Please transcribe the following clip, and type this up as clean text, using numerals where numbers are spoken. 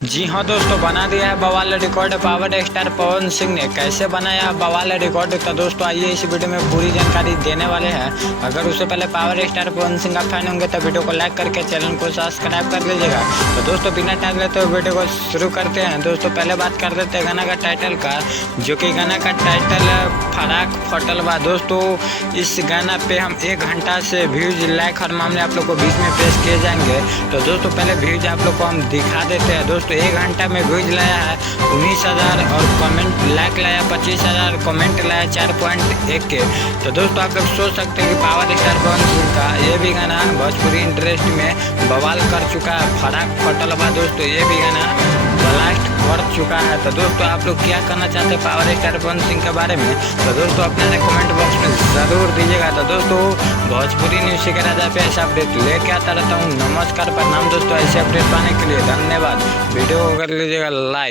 जी हाँ दोस्तों, बना दिया है बवाल record power star Pawan Singh ने। कैसे बनाया बवाल रिकॉर्ड, तो दोस्तों आइए इस वीडियो में पूरी जानकारी देने वाले हैं। अगर उससे पहले पावर स्टार पवन सिंह का फैन होंगे तो वीडियो को लाइक करके चैनल को सब्सक्राइब कर लीजिएगा। तो दोस्तों बिना टाइम लेते हुए वीडियो को शुरू करते हैं। दोस्तों पहले बात कर लेते हैं गाना का टाइटल का, जो कि गाना का टाइटल फराक फटल बा। दोस्तों इस गाना पे हम 1 घंटा से व्यूज लाइक हर मामले आप लोग को बीच में पेश किए जाएंगे। तो दोस्तों पहले व्यूज आप लोग को हम दिखा देते हैं। दोस्तों 1 घंटा में व्यूज लाया है 19,000 और कमेंट लाइक लाया 25,000, कमेंट लाया 4.1 के। तो दोस्तों आप लोग सोच सकते हैं कि पावर स्टार पवन सिंह का ये भी गाना भोजपुरी इंडस्ट्री में बवाल कर चुका है। फराक फटल बा दोस्तों ये भी गाना ब्लास्ट कर चुका है। तो दोस्तों आप लोग क्या करना चाहते हैं पावर स्टार पवन सिंह के बारे में, तो दोस्तों अपने कमेंट बॉक्स में ज़रूर दीजिएगा। तो दोस्तों भोजपुरी न्यूज़ के राजा पे ऐसा अपडेट लेके आता रहता हूँ। नमस्कार, प्रणाम दोस्तों। ऐसे अपडेट पाने के लिए धन्यवाद। वीडियो को कर लीजिएगा लाइक।